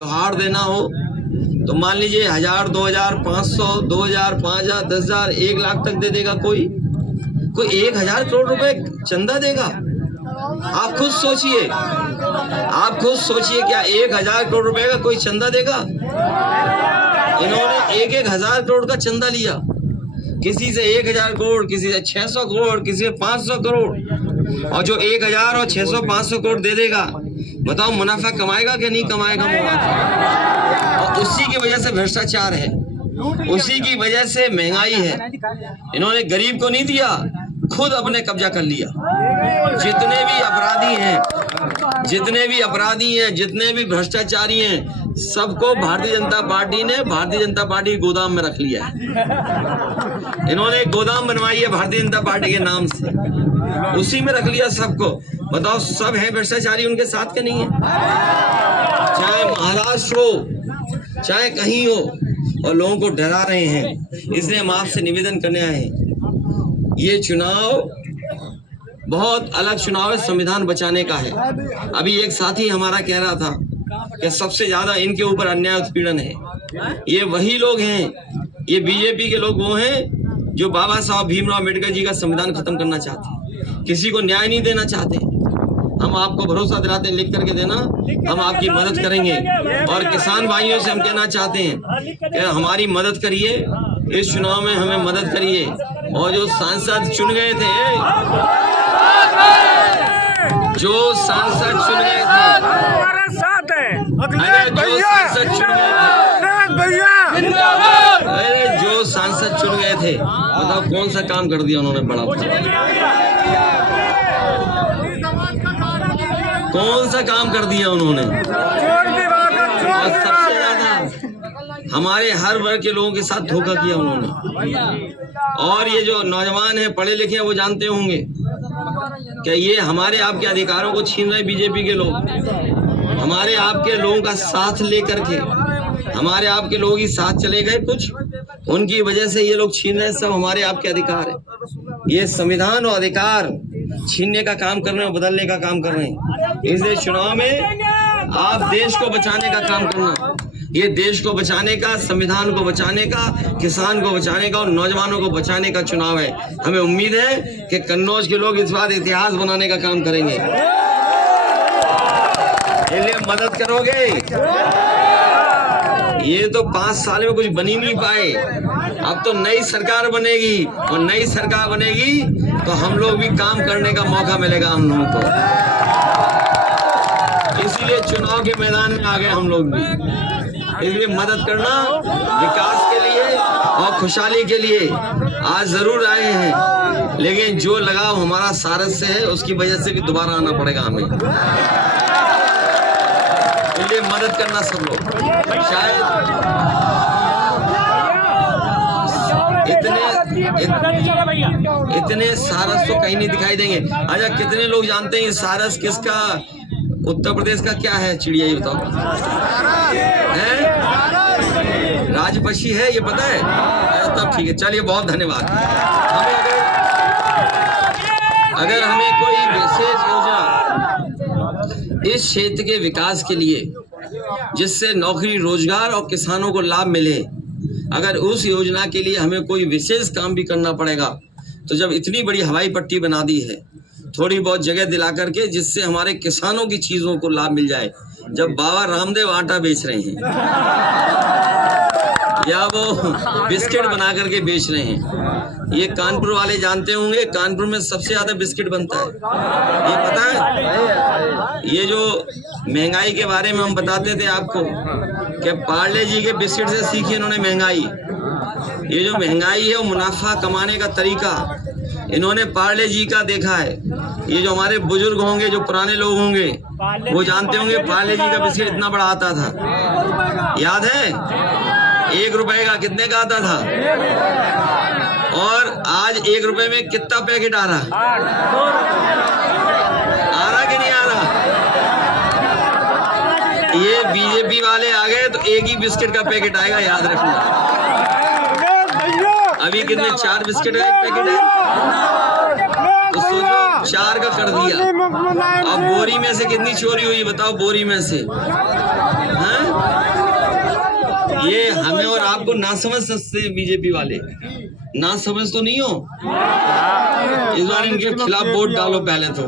त्योहार देना हो तो मान लीजिए 1000, 2000, 500, 2000, 5000, 10,000, 1 लाख तक दे देगा। कोई 1000 करोड़ रुपए चंदा देगा। आप खुद सोचिए, क्या 1000 करोड़ रुपए का कोई चंदा देगा? इन्होंने 1,000 करोड़ का चंदा लिया, किसी से 1000 करोड़, किसी से 600 करोड़, किसी से 500 करोड़, और जो 1000 और 600, 500 करोड़ दे देगा, बताओ मुनाफा कमाएगा कि नहीं कमाएगा? और उसी की वजह से भ्रष्टाचार है, उसी की वजह से महंगाई है। इन्होंने गरीब को नहीं दिया, खुद अपने कब्जा कर लिया। जितने भी अपराधी हैं, जितने भी भ्रष्टाचारी हैं, सबको भारतीय जनता पार्टी के गोदाम में रख लिया है। इन्होंने एक गोदाम बनवाई है भारतीय जनता पार्टी के नाम से, उसी में रख लिया सबको। बताओ सब है भ्रष्टाचारी, उनके साथ के नहीं है? चाहे महाराष्ट्र हो, चाहे कहीं हो, और लोगों को डरा रहे हैं। इसलिए हम आपसे निवेदन करने आए हैं, ये चुनाव बहुत अलग चुनाव है, संविधान बचाने का है। अभी एक साथी हमारा कह रहा था कि सबसे ज्यादा इनके ऊपर अन्याय उत्पीड़न है। ये वही लोग हैं, ये बीजेपी के लोग वो हैं जो बाबा साहब भीमराव अम्बेडकर जी का संविधान खत्म करना चाहते हैं, किसी को न्याय नहीं देना चाहते। हम आपको भरोसा दिलाते हैं, लिख करके देना, हम आपकी मदद करेंगे। और किसान भाइयों से हम कहना चाहते हैं कि हमारी मदद करिए, इस चुनाव में हमें मदद करिए। और जो सांसद चुन गए थे, बताओ कौन सा काम कर दिया उन्होंने? बड़ा कौन सा काम कर दिया उन्होंने? और सबसे ज्यादा हमारे हर वर्ग के लोगों के साथ धोखा किया उन्होंने। और ये जो नौजवान हैं, पढ़े लिखे हैं, वो जानते होंगे कि ये हमारे आपके अधिकारों को छीन रहे बीजेपी के लोग। हमारे आपके लोगों का साथ लेकर के, हमारे आपके लोग ही साथ चले गए, कुछ उनकी वजह से ये लोग छीन रहे। सब हमारे आपके अधिकार है। ये संविधान और अधिकार छीनने का काम कर रहे हैं, बदलने का काम कर रहे हैं। इसलिए चुनाव में आप देश को बचाने का काम करना, ये देश को बचाने का, संविधान को बचाने का, किसान को बचाने का और नौजवानों को बचाने का चुनाव है। हमें उम्मीद है कि कन्नौज के लोग इस बार इतिहास बनाने का काम करेंगे। इसलिए मदद करोगे? ये तो 5 साल में कुछ बन ही नहीं पाए, अब तो नई सरकार बनेगी, और नई सरकार बनेगी तो हम लोग भी काम करने का मौका मिलेगा हम लोगों को। इसीलिए चुनाव के मैदान में आ गए हम लोग भी। इसलिए मदद करना, विकास के लिए और खुशहाली के लिए आज जरूर आए हैं, लेकिन जो लगाव हमारा सारस से है उसकी वजह से भी दोबारा आना पड़ेगा हमें। इसलिए मदद करना सब लोग। शायद इतने सारस तो कहीं नहीं दिखाई देंगे। अच्छा, कितने लोग जानते हैं सारस किसका, उत्तर प्रदेश का क्या है चिड़िया? ये बताओ, है राजपक्षी है, ये पता है? तब ठीक है, चलिए बहुत धन्यवाद। अगर हमें कोई विशेष योजना इस क्षेत्र के विकास के लिए, जिससे नौकरी, रोजगार और किसानों को लाभ मिले, अगर उस योजना के लिए हमें कोई विशेष काम भी करना पड़ेगा, तो जब इतनी बड़ी हवाई पट्टी बना दी है, थोड़ी बहुत जगह दिला करके, जिससे हमारे किसानों की चीजों को लाभ मिल जाए। जब बाबा रामदेव आटा बेच रहे हैं या वो बिस्किट बना करके बेच रहे हैं, ये कानपुर वाले जानते होंगे, कानपुर में सबसे ज्यादा बिस्किट बनता है, ये पता है? ये जो महंगाई के बारे में हम बताते थे आपको कि पार्ले जी के बिस्किट से सीखी इन्होंने महंगाई। ये जो महंगाई है वो मुनाफा कमाने का तरीका इन्होंने पार्ले जी का देखा है। ये जो हमारे बुजुर्ग होंगे, जो पुराने लोग होंगे, वो जानते होंगे पार्ले जी का बिस्किट इतना बड़ा आता था, याद है? 1 रुपए का कितने का आता था? और आज 1 रुपए में कितना पैकेट आ रहा कि नहीं आ रहा? ये बीजेपी वाले आ गए तो एक ही बिस्किट का पैकेट आएगा, याद रखना। अभी कितने, 4 बिस्किट का 1 पैकेट है, तो सोचो 4 का कर दिया। अब बोरी में से कितनी चोरी हुई बताओ? बोरी में से, हैं? हमें और आपको ना समझ सकते हैं बीजेपी वाले, ना समझ तो नहीं हो। इस बार इनके खिलाफ वोट डालो पहले तो।